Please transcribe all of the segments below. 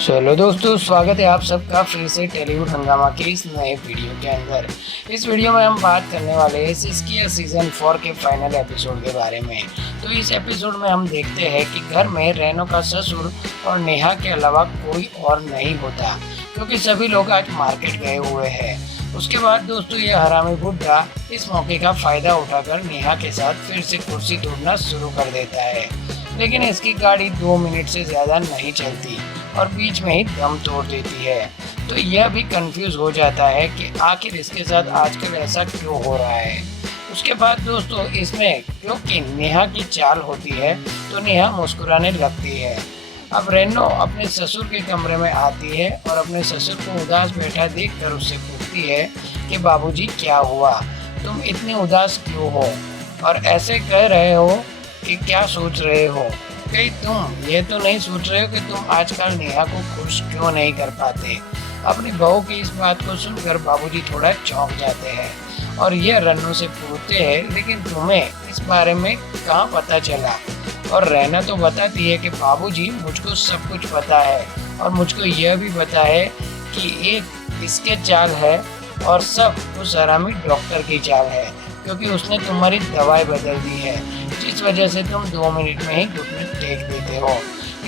चलो दोस्तों, स्वागत है आप सबका फिर से टॉलीवुड हंगामा के इस नए वीडियो के अंदर। इस वीडियो में हम बात करने वाले हैं सिस्किया सीजन 4 के फाइनल एपिसोड के बारे में। तो इस एपिसोड में हम देखते हैं कि घर में रेनो का ससुर और नेहा के अलावा कोई और नहीं होता, क्योंकि सभी लोग आज मार्केट गए हुए हैं। उसके बाद दोस्तों ये हरामी बुड्ढा इस मौके का फायदा उठाकर नेहा के साथ फिर से कुर्सी तोड़ना शुरू कर देता है, लेकिन इसकी गाड़ी 2 मिनट से ज़्यादा नहीं चलती और बीच में ही दम तोड़ देती है। तो यह भी कंफ्यूज हो जाता है कि आखिर इसके साथ आजकल ऐसा क्यों हो रहा है। उसके बाद दोस्तों इसमें क्योंकि नेहा की चाल होती है तो नेहा मुस्कुराने लगती है। अब रेनो अपने ससुर के कमरे में आती है और अपने ससुर को उदास बैठा देखकर उससे पूछती है कि बाबूजी क्या हुआ, तुम इतने उदास क्यों हो और ऐसे कह रहे हो कि क्या सोच रहे हो। कहीं तुम ये तो नहीं सोच रहे हो कि तुम आजकल नेहा को खुश क्यों नहीं कर पाते। अपनी बहू की इस बात को सुनकर बाबूजी थोड़ा चौंक जाते हैं और ये रन्नू से पूछते हैं, लेकिन तुम्हें इस बारे में कहाँ पता चला। और रहना तो बताती है कि बाबूजी मुझको सब कुछ पता है और मुझको यह भी पता है कि एक इसके चाल है और सब उस हरामी डॉक्टर की चाल है, क्योंकि उसने तुम्हारी दवाई बदल दी है, जिस वजह से तुम 2 मिनट में ही घुटने टेक देते हो।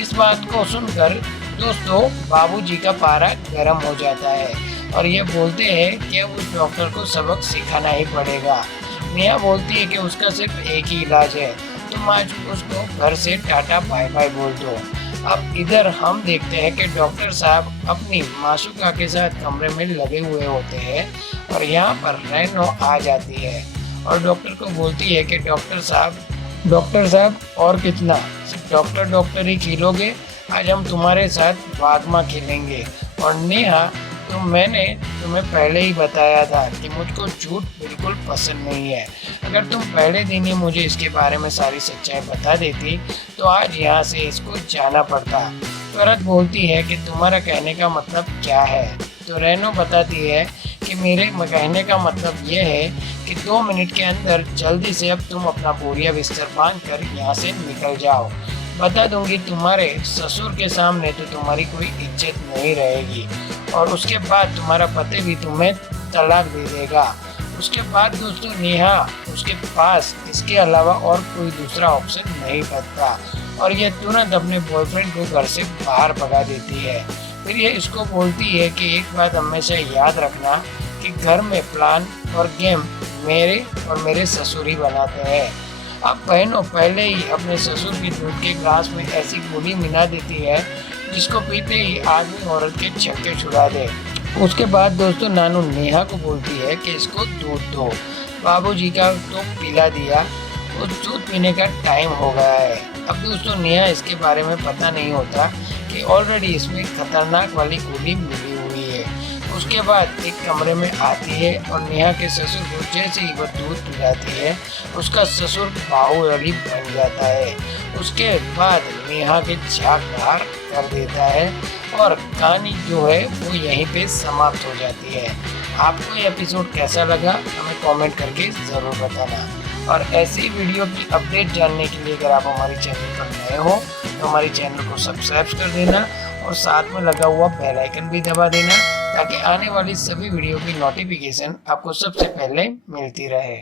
इस बात को सुनकर दोस्तों बाबूजी का पारा गर्म हो जाता है और ये बोलते हैं कि उस डॉक्टर को सबक सिखाना ही पड़ेगा। नेहा बोलती है कि उसका सिर्फ एक ही इलाज है, तुम आज उसको घर से टाटा बाय बाय बोल दो। अब इधर हम देखते हैं कि डॉक्टर साहब अपनी मासूका के साथ कमरे में लगे हुए होते हैं और यहाँ पर रेनो आ जाती है और डॉक्टर को बोलती है कि डॉक्टर साहब और कितना, डॉक्टर ही खेलोगे, आज हम तुम्हारे साथ वागमा खेलेंगे। और नेहा मैंने तुम्हें पहले ही बताया था कि मुझको झूठ बिल्कुल पसंद नहीं है। अगर तुम पहले दिन ही मुझे इसके बारे में सारी सच्चाई बता देती तो आज यहाँ से इसको जाना पड़ता। भरत बोलती है कि तुम्हारा कहने का मतलब क्या है। तो रेनो बताती है कि मेरे कहने का मतलब ये है कि 2 मिनट के अंदर जल्दी से अब तुम अपना बोरिया बिस्तर बांध कर यहाँ से निकल जाओ। बता दूंगी तुम्हारे ससुर के सामने तो तुम्हारी कोई इज्जत नहीं रहेगी और उसके बाद तुम्हारा पति भी तुम्हें तलाक दे देगा। उसके बाद दोस्तों नेहा उसके पास इसके अलावा और कोई दूसरा ऑप्शन नहीं बचता और ये तुरंत अपने बॉयफ्रेंड को घर से बाहर भगा देती है। फिर ये इसको बोलती है कि एक बात हमेशा याद रखना कि घर में प्लान और गेम मेरे और मेरे ससुर ही बनाते हैं। अब बहनों पहले ही अपने ससुर की दूध के ग्लास में ऐसी गोली मिला देती है जिसको पीते ही आदमी औरत के छक्के छुड़ा दे। उसके बाद दोस्तों नानू नेहा को बोलती है कि इसको दूध दो। बाबूजी का तो पिला दिया, उस दूध पीने का टाइम हो गया है। अब दोस्तों नेहा इसके बारे में पता नहीं होता कि ऑलरेडी इसमें खतरनाक वाली गोली मिली हुई है। उसके बाद एक कमरे में आती है और नेहा के ससुर को जैसे ही वह दूध पिलाती है उसका ससुर बाहुबली बन जाता है। उसके बाद नेहा के झाग बाहर कर देता है और कहानी जो है वो यहीं पे समाप्त हो जाती है। आपको ये एपिसोड कैसा लगा हमें कमेंट करके ज़रूर बताना और ऐसी वीडियो की अपडेट जानने के लिए अगर आप हमारे चैनल पर नए हो तो हमारे चैनल को सब्सक्राइब कर देना और साथ में लगा हुआ बेल आइकन भी दबा देना ताकि आने वाली सभी वीडियो की नोटिफिकेशन आपको सबसे पहले मिलती रहे।